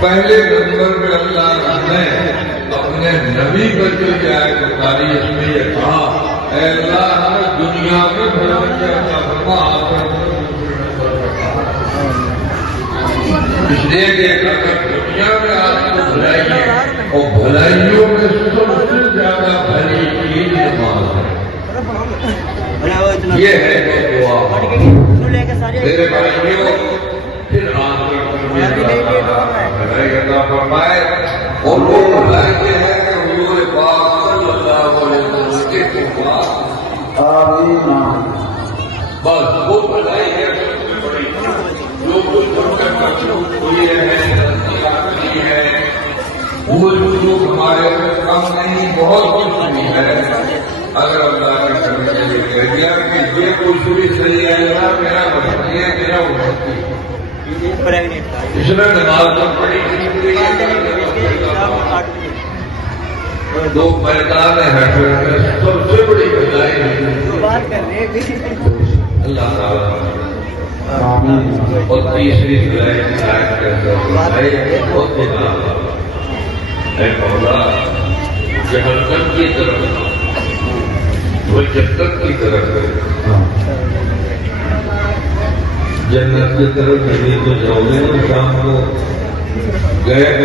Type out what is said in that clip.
پہلے نمبر پہ اللہ نے اپنے نبی پر جو آیت اتاری اس میں یہ کہا اے اللہ ہمیں دنیا میں بھلائی عطا فرما اس لیے کہ اگر دنیا میں آپ کو بھلائی ہے اور بھلائیوں میں سب سے زیادہ بھلی چیز نماز ہے یہ ہے دعا میرے بھائیوں پھر بھلائی عطا فرمائے اور وہ بھلائی یہ ہے کہ حضور پاک صلی اللہ علیہ وسلم کے قربان آمین بس وہ بھلائی ہے جو کچھ ہوئی ہے وہ جو ہمارے کم نہیں بہت کچھ بھی ہے اگر اللہ کے کرنے کے لیے کہہ دیا کہ یہ کچھ بھی صحیح ہے میرا بھرتی ہے میرا بھرتی اس میں نماز پڑھی دو میدان ہے سب سے بڑی بھلائی اللہ تعالیٰ اور تیسری بھلائی اے مولا جہنم کی طرف وہ جنت کی طرف جنت کی طرف نہیں تو جاؤ گے شام کو گئے